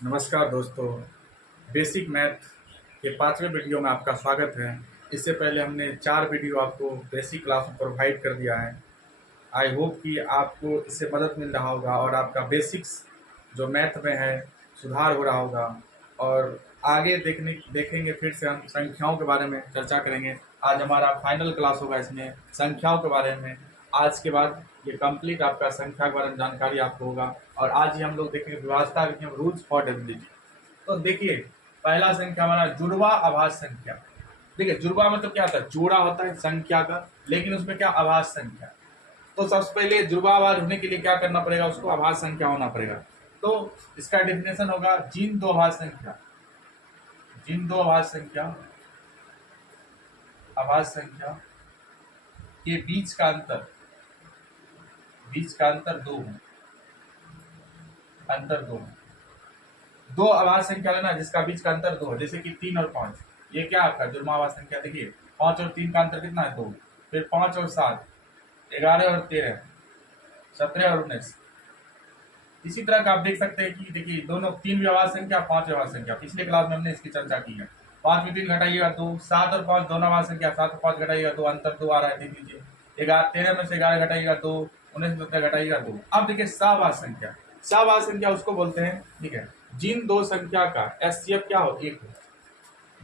नमस्कार दोस्तों। Basic math के 5वें वीडियो में आपका स्वागत है। इससे पहले हमने 4 वीडियो आपको बेसिक क्लास में प्रोवाइड कर दिया है। आई होप कि आपको इससे मदद मिल रहा होगा और आपका बेसिक्स जो मैथ में है सुधार हो रहा होगा। और आगे देखेंगे फिर से हम संख्याओं के बारे में चर्चा करेंगे। आज हमारा फाइनल क्लास होगा इसमें संख्याओं के बारे में। आज के बाद ये कंप्लीट आपका संख्या के बारे में जानकारी आपको होगा। और आज ही हम लोग देखेंगे विभाज्यता के नियम, रूल्स फॉर डिविजिबिलिटी। तो देखिए, पहला संख्या हमारा जुड़वा अभाज्य संख्या। देखिए, जुड़वा मतलब क्या होता है, जोड़ा होता है संख्या का, लेकिन उसमें क्या अभाज्य संख्या। तो सबसे पहले जुड़वावार होने के लिए क्या करना पड़ेगा, उसको अभाज्य संख्या होना पड़ेगा। तो इसका डेफिनेशन होगा जिन दो अभाज्य संख्या के बीच का अंतर दो है। दो अभाज्य संख्या लेना जिसका बीच का अंतर 2 है, जैसे कि 3 और 5। ये क्या आपका जुड़वावार संख्या। देखिए 5 और 3 का अंतर कितना है, 2। फिर 5 और 7, 11 और 13, 17 और 19। इसी तरह का आप देख सकते हैं कि देखिए दोनों 3 अभाज्य संख्या, 5 अभाज्य संख्या। पिछले क्लास में हमने इसकी चर्चा की है। 5 में 3 घटाइएगा 2, 7 और 5 दोनों अभाज्य संख्या, 7 और 5 घटाइएगा 2, अंतर 2 आ रहा है, देख लीजिए। 13 में से 11 घटाइएगा 2, 19 में से घटाइएगा 2। अब देखिए सभाज्य संख्या उसको बोलते हैं, ठीक है, जिन दो संख्या का एचसीएफ क्या हो, 1 हो।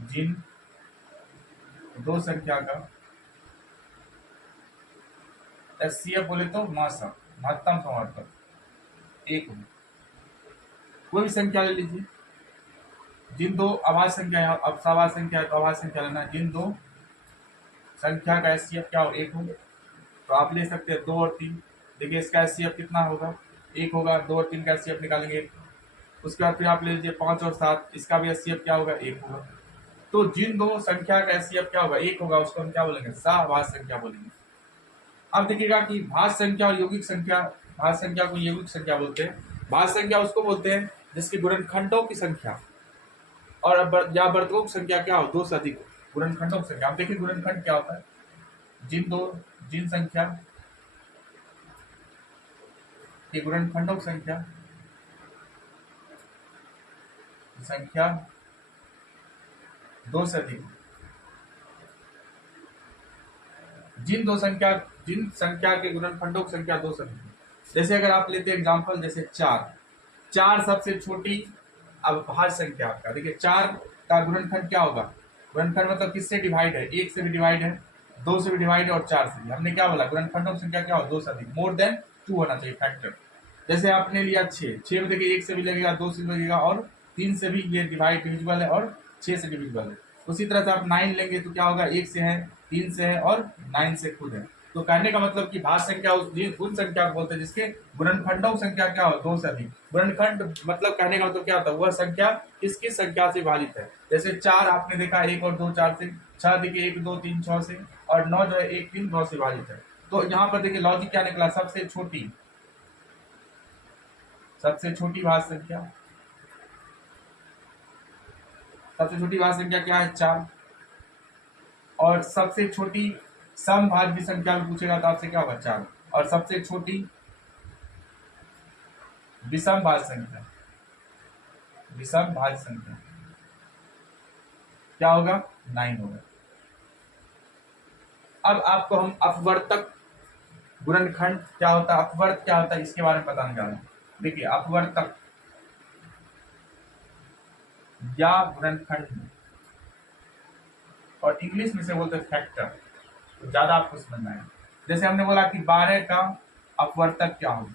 जिन दो संख्या का एचसीएफ बोले तो महत्तम समावर्तक 1 हो। कोई भी संख्या ले लीजिए, जिन दो अभाज्य संख्या है, अब सभाज्य संख्या है तो अभाज्य संख्या लेना है। जिन दो संख्या का एचसीएफ क्या हो, 1 हो। तो आप ले सकते हैं 2 और 3। देखिए इसका एचसीएफ कितना होगा, 1 होगा। 2 और 3 का एचसीएफ निकालेंगे। उसके बाद फिर आप ले लीजिए 5 और 7, इसका भी एचसीएफ क्या होगा, 1 होगा। तो जिन दो संख्या का एचसीएफ क्या होगा, 1 होगा, उसको हम क्या बोलेंगे, सभाज्य संख्या बोलेंगे। अब देखिएगा कि भाज्य संख्या और यौगिक संख्या, भाज्य संख्या को यौगिक संख्या बोलते हैं। भाज्य संख्या उसको बोलते हैं जिसकी गुणनखंडों की संख्या और या वर्गों की संख्या क्या हो, 2 से अधिक हो। गुणनखंडों की संख्या, अब देखिए गुणनखंड क्या होता है, जिन संख्या की गुणनखंडों की संख्या 2 से अधिक। जिन संख्या के गुणनखंडों की संख्या 2 से अधिक। जैसे अगर आप लेते हैं एग्जांपल, जैसे 4 सबसे छोटी अभाज्य संख्या आपका। देखिए 4 का गुणनखंड क्या होगा, गुणनखंड मतलब किससे डिवाइड है, 1 से भी डिवाइड है, 2 से भी डिवाइड है और 4 से भी। हमने क्या बोला, गुणनखंडों की संख्या क्या हो, 2 से अधिक, मोर देन 2 होना चाहिए फैक्टर। जैसे आपने लिया 6 में देखिए 1 से भी लगेगा, 2 से भी लगेगा और 3 से भी ये डिविजिबल है और 6 से डिविजिबल है। उसी तरह से आप 9 लेंगे तो क्या होगा, 1 से है, 3 से है और 9 से खुद है। तो कहने का मतलब कि भाज्य संख्या उन संख्या को बोलते हैं जिसके गुणनखंडों की संख्या क्या हो, 2 से अधिक। गुणनखंड मतलब कहने का मतलब क्या होता है, वह संख्या किसकी संख्या से विभाजित है। जैसे 4 आपने देखा 1 और 2 4 से, 6 देखिए 1 2 3 6 से, और 9 जो है 1 3 9 से विभाजित है। तो यहाँ पर देखिए लॉजिक क्या निकला, सबसे छोटी भाज्य संख्या, क्या है, 4। और सबसे छोटी समभाज्य संख्या में पूछेगा तो आपसे क्या होगा, 4। और सबसे छोटी विषम भाज्य संख्या क्या होगा, 9 होगा। अब आपको हम अपवर्तक गुणनखंड क्या होता है, अपवर्त क्या होता है, इसके बारे में बताने जा रहे हैं। देखिए अपवर्तक या गुणनखंड, और इंग्लिश में से बोलते हैं फैक्टर, तो ज्यादा आपको समझना है। जैसे हमने बोला कि 12 का अपवर्तक क्या होगा,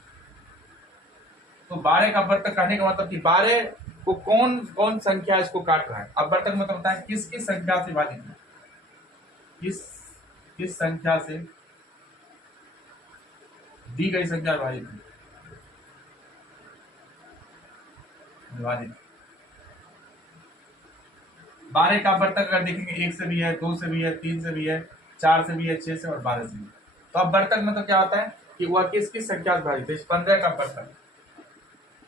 तो 12 का अपवर्तक कहने का मतलब कि 12 को कौन संख्या इसको काट रहा है। अपवर्तक मतलब होता है किस संख्या से विभाजित है, किस संख्या से दी गई संख्या विभाजित है, 12 का अपवर्तक अगर देखेंगे 1 से भी है, 2 से भी है, 3 से भी है, 4 से भी है, 6 से और 12 से भी। तो अपवर्तक मतलब क्या होता है कि वह किस संख्या से विभाजित है। 15 का अपवर्तक,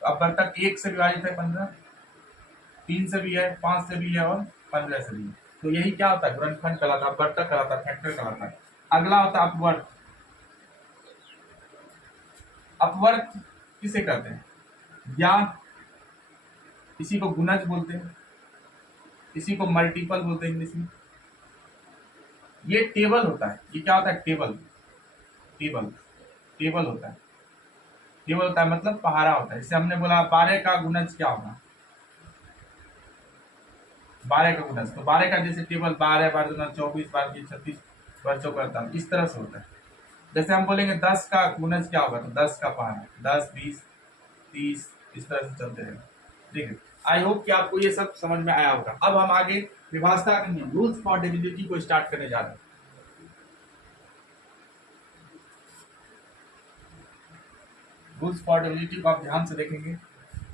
अपवर्तक 1 से विभाजित है 15, 3 से भी है, 5 से भी है और 15 से भी है। तो यही क्या होता है, गुणनखंड कहलाता है, अपवर्तक कहलाता है, फैक्टर कहलाता है। अगला होता है अपवर्त। अपवर्त किसे कहते हैं, या इसी को गुणज बोलते हैं, इसी को मल्टीपल बोलते हैं इंग्लिश में। ये टेबल होता है, ये क्या होता है, टेबल, टेबल, टेबल होता है, टेबल होता है मतलब पहाड़ा होता है। जैसे हमने बोला 12 का गुणज क्या होगा, 12 का गुणज, तो 12 का जैसे टेबल 12, 12 दूना 24, 12 की 36, 12 चौका 48, इस तरह से होता है। जैसे हम बोलेंगे 10 का गुणज क्या होगा, तो 10 का पहाड़ा, 10, 20, 30, इस तरह से चलते रहेगा। ठीक है, आई होप कि आपको ये सब समझ में आया होगा। अब हम आगे विभाजता के नियम, रूल्स फॉर डिविजिबिलिटी को स्टार्ट करने जा रहे हैं। रूल्स फॉर डिविजिबिलिटी को आप ध्यान से देखेंगे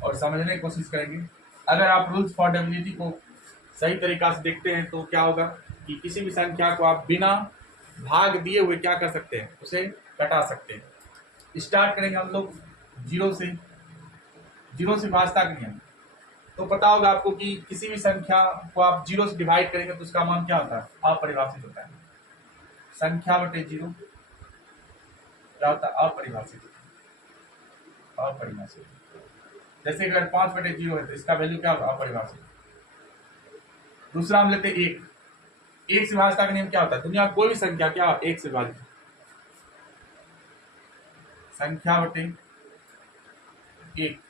और समझने की कोशिश करेंगे। अगर आप रूल्स फॉर डिविजिबिलिटी को सही तरीका से देखते हैं तो क्या होगा कि किसी भी संख्या को आप बिना भाग दिए हुए क्या कर सकते हैं, उसे घटा सकते हैं। स्टार्ट करेंगे हम लोग जीरो से, जीरो से विभाजता का नियम। तो पता होगा आपको कि किसी भी संख्या को आप जीरो से डिवाइड करेंगे तो उसका मान क्या होता है, अपरिभाषित होता है। संख्या बटे जीरो क्या होता है, अपरिभाषित, अपरिभाषित। जैसे अगर 5 बटे जीरो है तो इसका वैल्यू क्या होगा, अपरिभाषित। दूसरा हम लेते हैं एक, एक से विभाजता का नियम क्या होता है, दुनिया कोई भी संख्या क्या एक से विभाजित, संख्या बटे एक।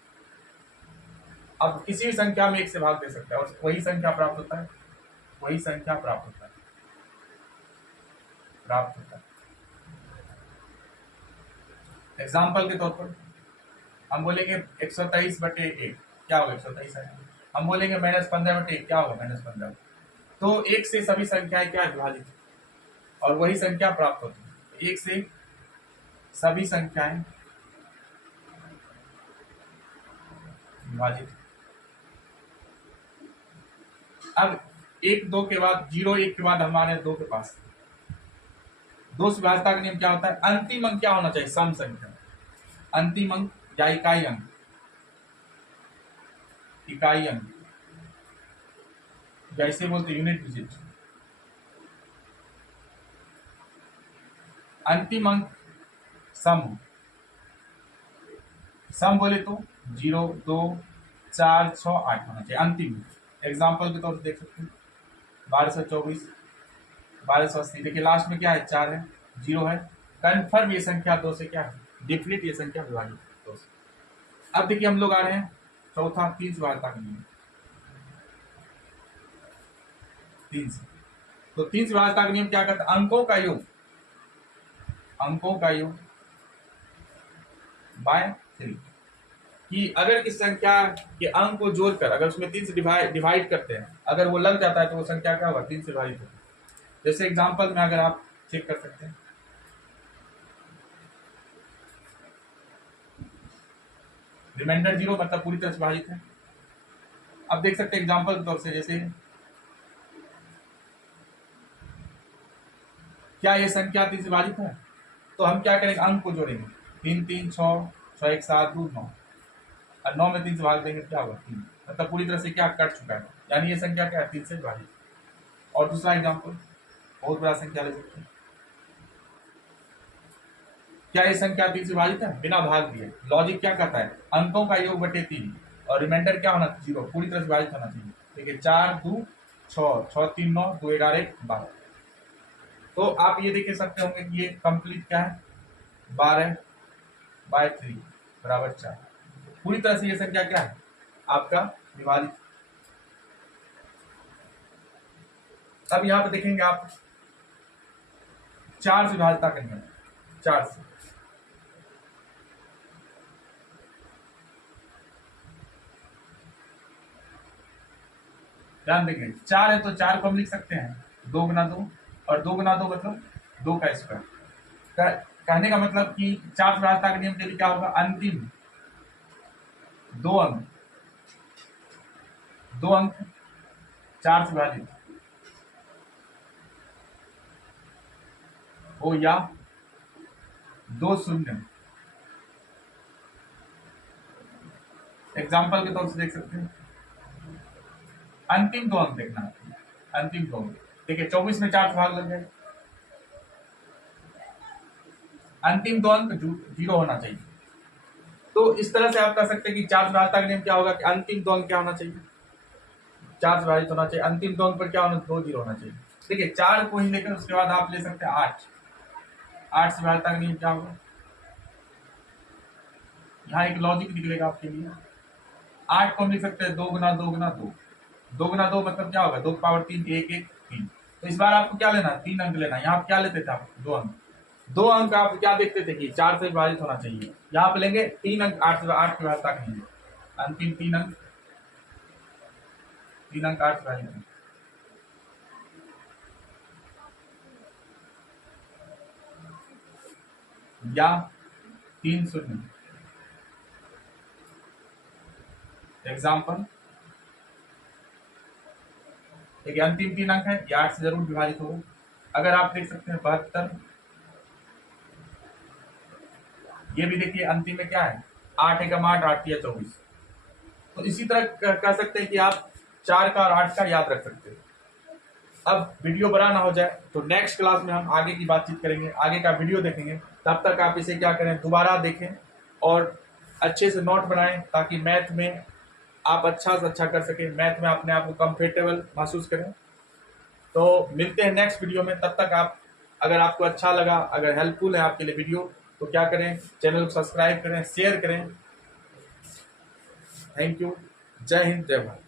अब किसी भी संख्या में एक से भाग दे सकते हैं और वही संख्या प्राप्त होता है, वही संख्या प्राप्त होता है, प्राप्त होता है। एग्जाम्पल के तौर पर हम बोलेंगे 123 बटे एक क्या होगा, 123 है। हम बोलेंगे -15 बटे एक क्या होगा, -15। तो एक से सभी संख्याएं क्या विभाजित और वही संख्या प्राप्त होती है। एक से सभी संख्याएं विभाजित। अब 1 2 के बाद 0 1 के बाद हमारे 2 के पास, दो से विभाजता का नियम क्या होता है, अंतिम अंक क्या होना चाहिए, सम संख्या, अंतिम अंक या इकाई अंक, इकाई अंक जैसे बोलते यूनिट डिजिट। अंतिम अंक सम, सम बोले तो 0 2 4 6 8 होना चाहिए अंतिम। एग्जाम्पल के तौर पर देख सकते हैं 1224, 1280। देखिए लास्ट में क्या है, 4 है, 0 है, कन्फर्म ये संख्या 2 से क्या है, डिफिनिट ये संख्या विभाजित 2 से। अब देखिए हम लोग आ रहे हैं चौथा, 3 से विभाजता का नियम, 3 से। तो 3 से विभाजता का नियम क्या करता है, अंकों का योग, अंकों का योग बाय 3। कि अगर किस संख्या के अंक को जोड़कर अगर उसमें 3 से डिवाइड करते हैं, अगर वो लग जाता है तो वो संख्या क्या होगा, 3 से विभाजित होगी। जैसे एग्जांपल में अगर आप चेक कर सकते हैं, रिमाइंडर 0 मतलब पूरी तरह से विभाजित है। अब देख सकते हैं एग्जांपल के तौर से, जैसे क्या ये संख्या 3 से विभाजित है, तो हम क्या करेंगे, अंक को जोड़ेंगे, 3 3 6 6 1 7 2 9 और 9 में 3 से भाग देंगे क्या होगा, 3, मतलब पूरी तरह से क्या कट चुका है, यानी ये संख्या क्या है, 3 से विभाजित। और दूसरा एग्जांपल, बहुत बड़ा संख्या ले सकते हैं, क्या ये संख्या 3 से विभाजित है, बिना भाग दिए। लॉजिक क्या कहता है, अंकों का योग बटे 3 और रिमाइंडर क्या होना, 0, पूरी तरह से विभाजित होना चाहिए। देखिए 4 2 6 6 3 9 2 11 1 12। तो आप ये देख सकते होंगे कि ये कंप्लीट क्या है, 12/3 बराबर 4। पूरी तरह से ये संख्या क्या है, आपका विभाजित। अब यहां पर देखेंगे आप 4 से विभाजता का नियम, 4 से, ध्यान देंगे 4 है तो 4 को हम लिख सकते हैं 2 गुना 2 और 2 गुना 2 मतलब 2 का स्क्वायर। कहने का मतलब कि 4 से विभाजता का नियम के लिए क्या होगा, अंतिम 2 अंक, 2 अंक 4 से विभाजित हो या 2 शून्य। एग्जाम्पल के तौर से देख सकते हैं, अंतिम 2 अंक देखना है, अंतिम 2 अंक। देखिए 24 में 4 से भाग लग जाएगा, अंतिम 2 अंक 0 होना चाहिए। तो इस तरह से आप कह सकते हैं कि 4 से विभाज्यता का नियम क्या होगा कि अंतिम दो अंक क्या होना चाहिए, 4 से विभाजित होना चाहिए, अंतिम दो अंक पर क्या होना, 2 0 होना चाहिए। देखिए 4 को ही लेकर उसके बाद आप ले सकते हैं 8 से विभाज्यता का नियम क्या होगा, यहाँ एक लॉजिक निकलेगा आपके लिए। 8 को हम लिख सकते हैं 2 गुना 2 गुना 2, 2 गुना 2 मतलब क्या होगा 2 की पावर 3, 1 1 3। तो इस बार आपको क्या लेना, 3 अंक लेना। यहाँ आप क्या लेते थे, आप 2 अंक, 2 अंक आप क्या देखते थे कि 4 से विभाजित होना चाहिए, यहाँ पे लेंगे 3 अंक 8 से 8 की विभाज्यता करेंगे, अंतिम 3 अंक 8 से विभाजित या 3 0। एग्जाम्पल देखिए अंतिम 3 अंक है, ये 8 से जरूर विभाजित होगा। अगर आप देख सकते हैं 72, ये भी देखिए अंतिम में क्या है 8 एकम 8, 8 या 24। तो इसी तरह कह सकते हैं कि आप 4 का और 8 का याद रख सकते हैं। अब वीडियो बड़ा ना हो जाए तो नेक्स्ट क्लास में हम आगे की बातचीत करेंगे, आगे का वीडियो देखेंगे। तब तक आप इसे क्या करें, दोबारा देखें और अच्छे से नोट बनाएं ताकि मैथ में आप अच्छा से अच्छा कर सकें, मैथ में अपने आप को कंफर्टेबल महसूस करें। तो मिलते हैं नेक्स्ट वीडियो में। तब तक आप, अगर आपको अच्छा लगा, अगर हेल्पफुल है आपके लिए वीडियो, तो क्या करें, चैनल को सब्सक्राइब करें, शेयर करें। Thank you. जय हिंद, जय भारत।